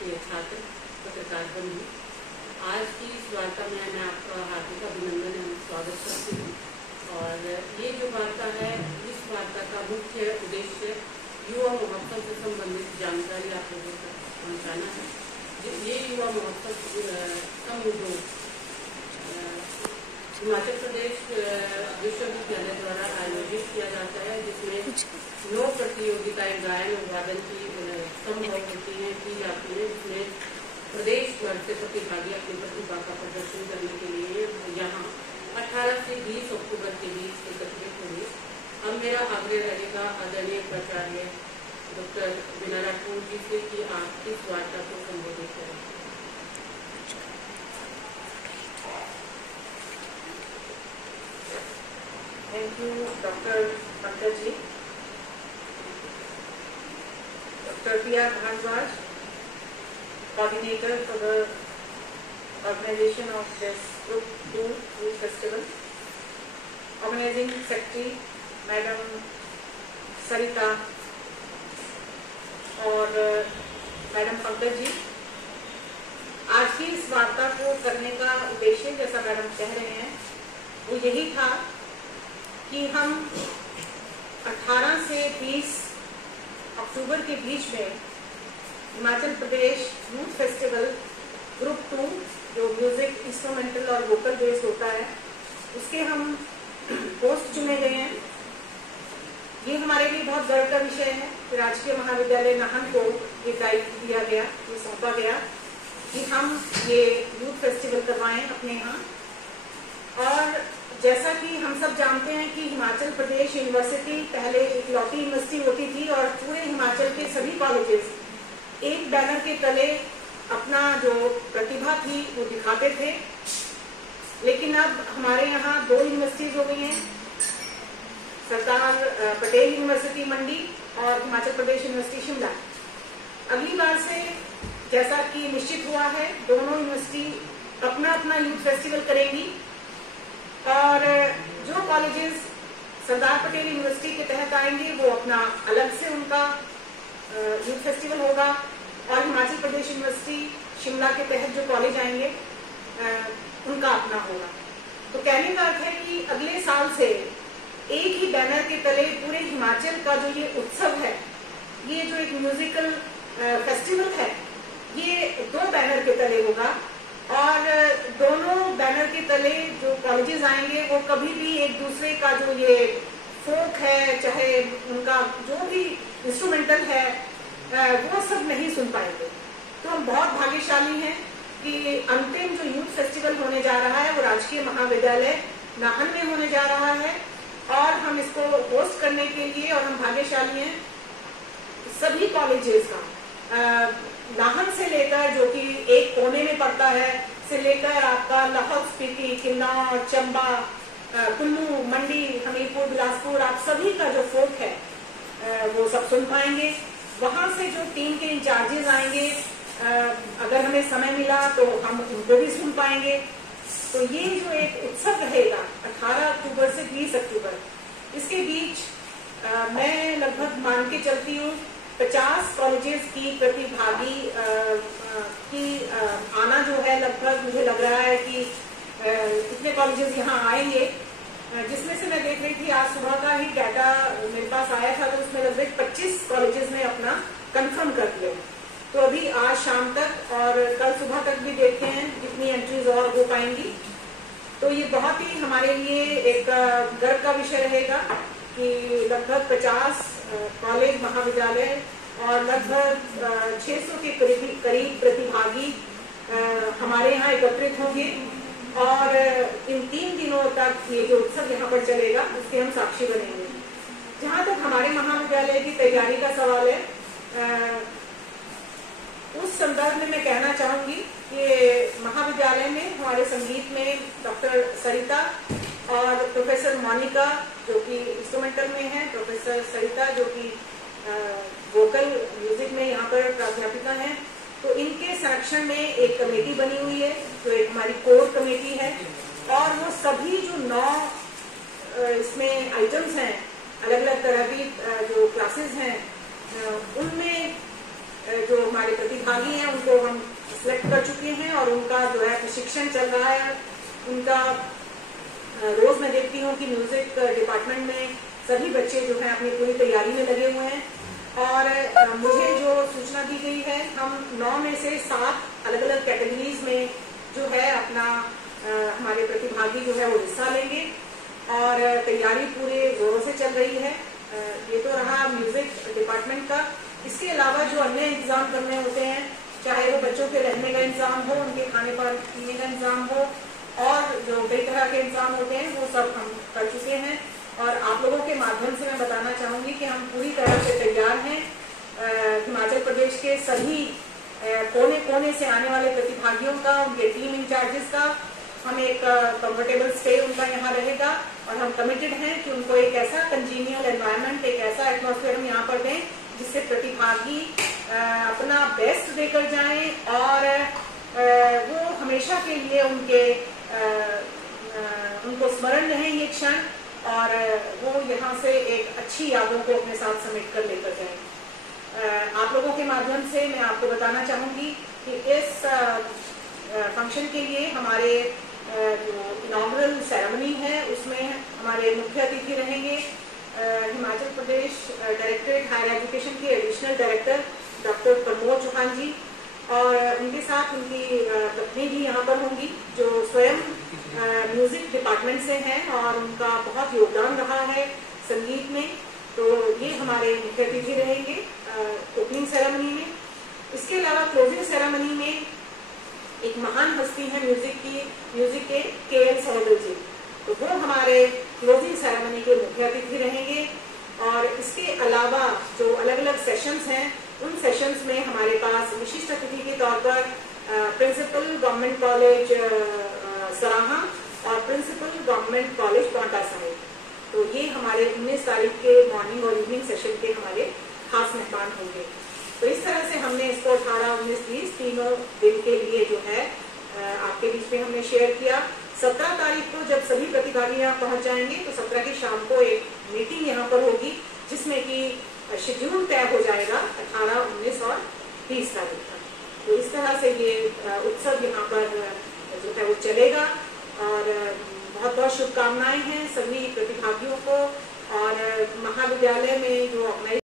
के छात्र पत्रकार बंधु, आज की इस वार्ता में मैं आपका हार्दिक अभिनंदन एवं स्वागत करती हूँ। और ये जो वार्ता है, इस वार्ता का मुख्य उद्देश्य युवा महोत्सव से संबंधित जानकारी आप लोगों तक पहुँचाना है। ये युवा महोत्सव समूह हिमाचल प्रदेश विश्वविद्यालय द्वारा आयोजित किया जाता है, जिसमें 9 प्रतियोगिताएं गायन और वादन की संभव होती हैं की जाती है, जिसमें प्रदेश भर से प्रतिभागी अपनी प्रतिभा का प्रदर्शन करने के लिए यहाँ 18 से 20 अक्टूबर के बीच एकत्रित होंगे। अब मेरा आग्रह रहेगा आदरणीय प्राचार्य डॉक्टर वीणा राठौर जी से कि आप इस वार्ता को संबोधित करें। Thank you, Dr. Pankaj ji. Dr. P.R. Bhardwaj, coordinator for the organization of this Group 2 Youth Festival. Organizing Secretary, Madam Sarita और मैडम पंकज जी। आज की इस वार्ता को करने का उद्देश्य, जैसा मैडम कह रहे हैं, वो यही था कि हम 18 से 20 अक्टूबर के बीच में Himachal Pradesh youth festival group 2, जो म्यूजिक, इंस्ट्रूमेंटल और वोकल बेस्ड होता है, उसके हम होस्ट चुने गए हैं। ये हमारे लिए बहुत गर्व का विषय है कि राजकीय महाविद्यालय नाहन को ये दायित्व दिया गया, ये सौंपा गया कि हम ये यूथ फेस्टिवल करवाएं अपने यहाँ। और जैसा कि हम सब जानते हैं कि हिमाचल प्रदेश यूनिवर्सिटी पहले एक लौटी यूनिवर्सिटी होती थी और पूरे हिमाचल के सभी कॉलेजेस एक बैनर के तले अपना जो प्रतिभा थी वो दिखाते थे। लेकिन अब हमारे यहाँ 2 यूनिवर्सिटीज हो गई हैं, सरदार पटेल यूनिवर्सिटी मंडी और हिमाचल प्रदेश यूनिवर्सिटी शिमला। अगली बार से जैसा कि निश्चित हुआ है, दोनों यूनिवर्सिटी अपना अपना यूथ फेस्टिवल करेंगी और जो कॉलेजेस सरदार पटेल यूनिवर्सिटी के तहत आएंगे वो अपना अलग से उनका यूथ फेस्टिवल होगा और हिमाचल प्रदेश यूनिवर्सिटी शिमला के तहत जो कॉलेज आएंगे उनका अपना होगा। तो कहने का अर्थ है कि अगले साल से एक ही बैनर के तले पूरे हिमाचल का जो ये उत्सव है, ये जो एक म्यूजिकल फेस्टिवल है, ये 2 बैनर के तले होगा। और दोनों बैनर के तले जो कॉलेजेस आएंगे वो कभी भी एक दूसरे का जो ये फोक है, चाहे उनका जो भी इंस्ट्रूमेंटल है, वो सब नहीं सुन पाएंगे। तो हम बहुत भाग्यशाली हैं कि अंतिम जो यूथ फेस्टिवल होने जा रहा है वो राजकीय महाविद्यालय नाहन में होने जा रहा है और हम इसको होस्ट करने के लिए, और हम भाग्यशाली हैं सभी कॉलेजेस का, नाहन से लेकर जो कि एक कोने में पड़ता है से लेकर आपका लाहौल स्पीति, किन्नौर, चंबा, कुल्लू, मंडी, हमीरपुर, बिलासपुर, आप सभी का जो फोक है वो सब सुन पाएंगे। वहां से जो टीम के इंचार्जेस आएंगे, अगर हमें समय मिला तो हम उनको भी सुन पाएंगे। तो ये जो एक उत्सव रहेगा 18 अक्टूबर से 20 अक्टूबर, इसके बीच मैं लगभग मान के चलती हूँ 50 कॉलेजेस की प्रतिभागी की आना जो है, लगभग मुझे लग रहा है कि इतने कॉलेजेस यहाँ आएंगे, जिसमें से मैं देख रही थी आज सुबह का ही डाटा मेरे पास आया था, तो उसमें लगभग 25 कॉलेजेस ने अपना कंफर्म कर दिया। तो अभी आज शाम तक और कल सुबह तक भी देखते हैं जितनी एंट्रीज और हो पाएंगी। तो ये बहुत ही हमारे लिए एक गर्व का विषय रहेगा कि लगभग 50 कॉलेज, महाविद्यालय और लगभग 600 के करीब प्रतिभागी हमारे यहाँ एकत्रित होंगे और इन 3 दिनों तक ये जो उत्सव यहाँ पर चलेगा उसके हम साक्षी बनेंगे। जहाँ तक हमारे महाविद्यालय की तैयारी का सवाल है, उस संदर्भ में मैं कहना चाहूंगी कि महाविद्यालय में हमारे संगीत में डॉक्टर सरिता और प्रोफेसर मोनिका जो कि इंस्ट्रूमेंटल में है, प्रोफेसर सरिता जो कि वोकल म्यूजिक में यहाँ पर प्राध्यापिका हैं, तो इनके संरक्षण में एक कमेटी बनी हुई है जो एक हमारी कोर कमेटी है और वो सभी जो 9 इसमें आइटम्स हैं, अलग अलग तरह की जो क्लासेस हैं, उनमें जो हमारे प्रतिभागी प्रतिभागी हैं उनको हम सिलेक्ट कर चुके हैं और उनका जो है प्रशिक्षण चल रहा है। उनका रोज मैं देखती हूँ कि म्यूजिक डिपार्टमेंट में सभी बच्चे जो है अपनी पूरी तैयारी में लगे हुए हैं और मुझे जो सूचना दी गई है हम 9 में से 7 अलग अलग कैटेगरीज में जो है अपना हमारे प्रतिभागी जो है वो हिस्सा लेंगे और तैयारी पूरे जोरों से चल रही है। ये तो रहा म्यूजिक डिपार्टमेंट का। इसके अलावा जो अन्य इंतजाम करने होते हैं, चाहे वो बच्चों के रहने का इंतजाम हो, उनके खाने पीने का इंतजाम हो और जो कई तरह के इंतजाम होते हैं वो सब हम कर चुके हैं और आप लोगों के माध्यम से मैं बताना चाहूंगी कि हम पूरी तरह से तैयार हैं। हिमाचल प्रदेश के सभी कोने कोने से आने वाले प्रतिभागियों का, उनके टीम इंचार्जेस का हम एक कंफर्टेबल स्टे उनका यहाँ रहेगा और हम कमिटेड हैं कि उनको एक ऐसा कंजीनियल एनवायरनमेंट, एक ऐसा एटमॉस्फेयर हम यहाँ पर दें जिससे प्रतिभागी अपना बेस्ट देकर जाएं और वो हमेशा के लिए उनको स्मरण रहे ये क्षण और वो यहाँ से एक अच्छी यादों को अपने साथ समेट कर लेकर जाएं। आप लोगों के माध्यम से मैं आपको बताना चाहूंगी कि इस फंक्शन के लिए हमारे जो इनॉग्रल सेरेमनी है उसमें हमारे मुख्य अतिथि रहेंगे Himachal Pradesh directorate higher education के additional director doctor Pramod Chauhan ji और उनके साथ उनकी पत्नी भी यहाँ पर होंगी जो स्वयं म्यूजिक डिपार्टमेंट से हैं और उनका बहुत योगदान रहा है संगीत में। तो ये हमारे मुख्य अतिथि रहेंगे ओपनिंग सेरेमनी में। इसके अलावा क्लोजिंग सेरेमनी में एक महान हस्ती है म्यूजिक के KL सहगल जी, तो वो हमारे क्लोजिंग सेरेमनी के मुख्य अतिथि रहेंगे। और इसके अलावा जो अलग अलग सेशंस हैं उन सेशंस में हमारे पास विशिष्ट अतिथि के तौर पर प्रिंसिपल गवर्नमेंट कॉलेज सराहा और principal government college Paonta Sahib, तो ये हमारे 19 तारीख के मॉर्निंग और इवनिंग सेशन के हमारे खास मेहमान होंगे। तो इस तरह से हमने इसको 18, 19, 20 तीनों दिन के लिए जो है आपके बीच में हमने शेयर किया। 17 तारीख को जब सभी प्रतिभागी यहाँ पहुंच जाएंगे तो 17 की शाम को एक मीटिंग यहाँ पर होगी जिसमें कि शेड्यूल तय हो जाएगा 18, 19 और 20 तारीख का। तो इस तरह से ये उत्सव यहाँ पर जो है वो चलेगा और बहुत बहुत शुभकामनाएं हैं सभी प्रतिभागियों को और महाविद्यालय में जो ऑर्गेनाइज